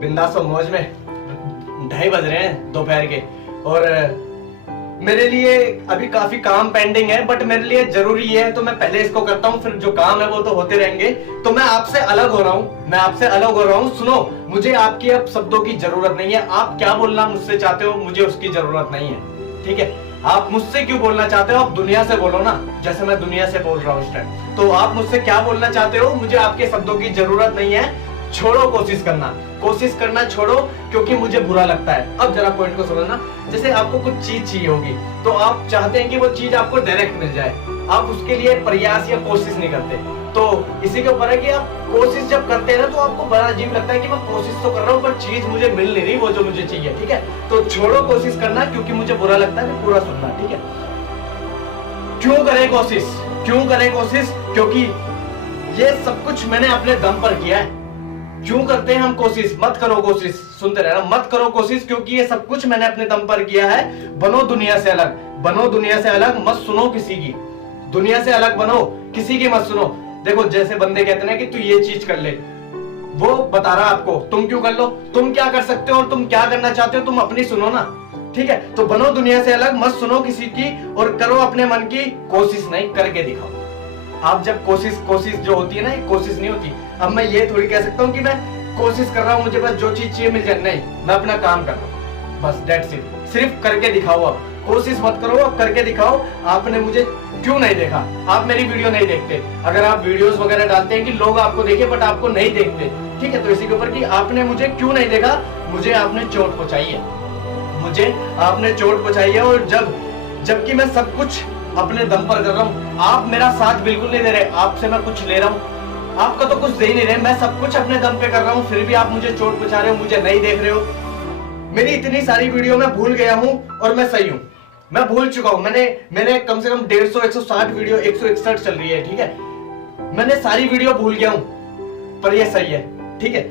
बिंदास और मौज में 2:30 बज रहे हैं दोपहर के, और मेरे लिए अभी काफी काम पेंडिंग है, बट मेरे लिए जरूरी है तो मैं पहले इसको करता हूँ, फिर जो काम है वो तो होते रहेंगे। तो मैं आपसे अलग हो रहा हूँ, सुनो, मुझे आपकी अब शब्दों की जरूरत नहीं है। आप क्या बोलना मुझसे चाहते हो मुझे उसकी जरूरत नहीं है, ठीक है। आप मुझसे क्यों बोलना चाहते हो, आप दुनिया से बोलो ना, जैसे मैं दुनिया से बोल रहा हूँ इस टाइम। तो आप मुझसे क्या बोलना चाहते हो, मुझे आपके शब्दों की जरूरत नहीं है। छोड़ो कोशिश करना छोड़ो, क्योंकि मुझे बुरा लगता है। अब जरा पॉइंट को समझना, जैसे आपको कुछ चीज चाहिए होगी तो आप चाहते हैं कि वो चीज आपको डायरेक्ट मिल जाए, आप उसके लिए प्रयास या कोशिश नहीं करते। तो इसी के ऊपर है कि आप कोशिश जब करते हैं ना तो आपको बड़ा अजीब लगता है कि मैं कोशिश तो कर रहा हूँ पर चीज मुझे मिल नहीं रही वो जो मुझे चाहिए, ठीक है। तो छोड़ो कोशिश करना, क्योंकि मुझे बुरा लगता है, पूरा सुनना, ठीक है। क्यों करें कोशिश, क्योंकि ये सब कुछ मैंने अपने दम पर किया है। क्यों करते हैं हम कोशिश, मत करो कोशिश, सुनते रहना, मत करो कोशिश, क्योंकि ये सब कुछ मैंने अपने दम पर किया है। बनो दुनिया से अलग, मत सुनो किसी की, दुनिया से अलग बनो, किसी की मत सुनो। देखो जैसे बंदे कहते हैं कि तू ये चीज कर ले, वो बता रहा आपको, तुम क्यों कर लो, तुम क्या कर सकते हो और तुम क्या करना चाहते हो, तुम अपनी सुनो ना, ठीक है। तो बनो दुनिया से अलग, मत सुनो किसी की, और करो अपने मन की कोशिश, नहीं करके दिखाओ। आप जब कोशिश जो होती है ना, कोशिश नहीं होती। अब मैं ये थोड़ी कह सकता हूँ कि मैं कोशिश कर रहा हूँ, मुझे बस जो चीज चाहिए मिल जाए, नहीं, मैं अपना काम कर रहा हूँ, बस दैट्स इट। सिर्फ करके दिखाओ, अब कोशिश मत करो, अब करके दिखाओ। आपने मुझे क्यों नहीं देखा, आप मेरी वीडियो नहीं देखते। अगर आप वीडियोस वगैरह डालते हैं कि लोग आपको देखे बट आपको नहीं देखते, ठीक है, तो इसी के ऊपर कि आपने मुझे क्यों नहीं देखा, मुझे आपने चोट पहुंचाई है, और जबकि मैं सब कुछ अपने दम पर कर रहा हूँ, आप मेरा साथ बिल्कुल नहीं दे रहे। आपसे मैं कुछ ले रहा हूँ, आपका तो कुछ दे ही नहीं रहे, मैं सब कुछ अपने दम पे कर रहा हूँ, फिर भी आप मुझे चोट पहुंचा रहे हो, मुझे नहीं देख रहे हो। मेरी इतनी सारी वीडियो मैं भूल गया हूँ, और मैं सही हूँ, मैं भूल चुका हूँ। मैंने कम से कम 150 160 वीडियो, 161 चल रही है, ठीक है, मैंने सारी वीडियो भूल गया हूँ, पर ये सही है, ठीक है।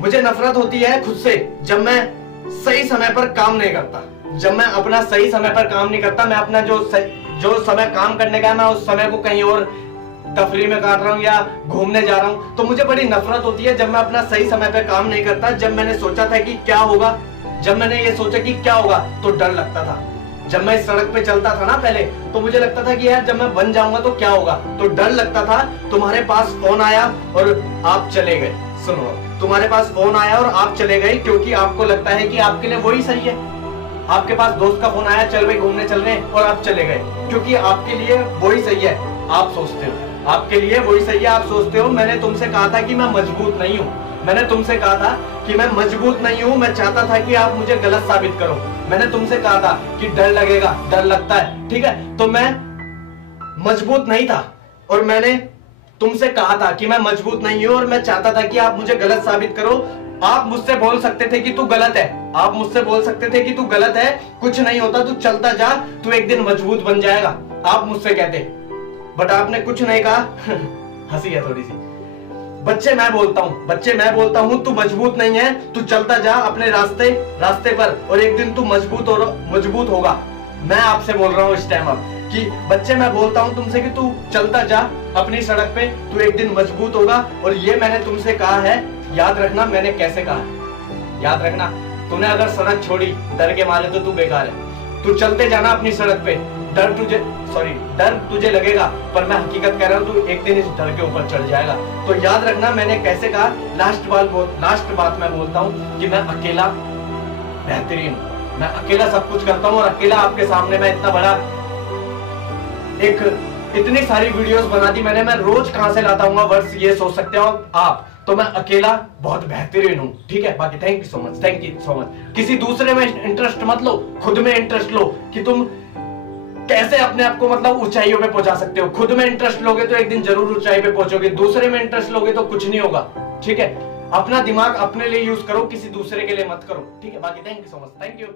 मुझे नफरत होती है खुद से जब मैं सही समय पर काम नहीं करता, जब मैं अपना सही समय पर काम नहीं करता, मैं अपना जो समय काम करने का है, मैं उस समय को कहीं और तफरी में काट रहा हूँ या घूमने जा रहा हूँ, तो मुझे बड़ी नफरत होती है जब मैं अपना सही समय पे काम नहीं करता। जब मैंने सोचा था कि क्या होगा, जब मैंने ये सोचा कि क्या होगा, तो डर लगता था। जब मैं इस सड़क पे चलता था ना पहले, तो मुझे लगता था कि यार जब मैं बन जाऊंगा तो क्या होगा, तो डर लगता था। तुम्हारे पास फोन आया और आप चले गए, सुनो, तुम्हारे पास फोन आया और आप चले गए, क्योंकि आपको लगता है कि आपके लिए वही सही है। आपके पास दोस्त का फोन आया, चल भाई घूमने चल रहे हैं, और आप चले गए, क्योंकि आपके लिए वही सही है, आप सोचते हो, आपके लिए वही सही है, आप सोचते हो। मैंने तुमसे कहा था कि मैं मजबूत नहीं हूँ, मैंने तुमसे कहा था कि मैं मजबूत नहीं हूँ, मैं चाहता था कि आप मुझे गलत साबित करो। मैंने तुमसे कहा था कि डर लगेगा, डर लगता है, ठीक है, तो मैं मजबूत नहीं था, और मैंने तुमसे कहा था कि मैं मजबूत नहीं हूँ, और मैं चाहता था कि आप मुझे गलत साबित करो। आप मुझसे बोल सकते थे कि तू गलत है, आप मुझसे बोल सकते थे कि तू गलत है, कुछ नहीं होता, तू चलता जा, तू एक दिन मजबूत बन जाएगा, आप मुझसे कहते, बट आपने कुछ नहीं कहा। हंसी है थोड़ी सी। बच्चे मैं बोलता हूँ तू मजबूत नहीं है, तू चलता जा अपने रास्ते पर, और एक दिन तू मजबूत होगा। मैं आपसे बोल रहा हूँ इस टाइम अब कि बच्चे मैं बोलता हूँ तुमसे कि तू चलता जा अपनी सड़क पे, तू एक दिन मजबूत होगा। और ये मैंने तुमसे कहा है, याद रखना मैंने कैसे कहा है, याद रखना। तूने अगर सड़क छोड़ी डर के मारे तो तू बेकार है, तू चलते जाना अपनी सड़क पे। डर तुझे लगेगा, पर मैं हकीकत कह रहा हूँ, तू एक दिन इस डर के ऊपर चढ़ जाएगा। तो याद रखना मैंने कैसे कहा। लास्ट बात मैं बोलता हूँ कि मैं अकेला बेहतरीन हूँ, मैं अकेला सब कुछ करता हूँ, और अकेला आपके सामने मैं इतना बड़ा इतनी सारी वीडियोस बना दी मैंने, मैं रोज कहां से लाता हूँ वर्ड्स, ये सोच सकते हो आप। तो मैं अकेला बहुत बेहतरीन हूँ, ठीक है। बाकी थैंक यू सो मच। किसी दूसरे में इंटरेस्ट मत लो, खुद में इंटरेस्ट लो कि तुम कैसे अपने आप को मतलब ऊंचाइयों पे पहुंचा सकते हो। खुद में इंटरेस्ट लोगे तो एक दिन जरूर ऊंचाई पे पहुंचोगे, दूसरे में इंटरेस्ट लोगे तो कुछ नहीं होगा, ठीक है। अपना दिमाग अपने लिए यूज करो, किसी दूसरे के लिए मत करो, ठीक है। बाकी thank you so much, thank you.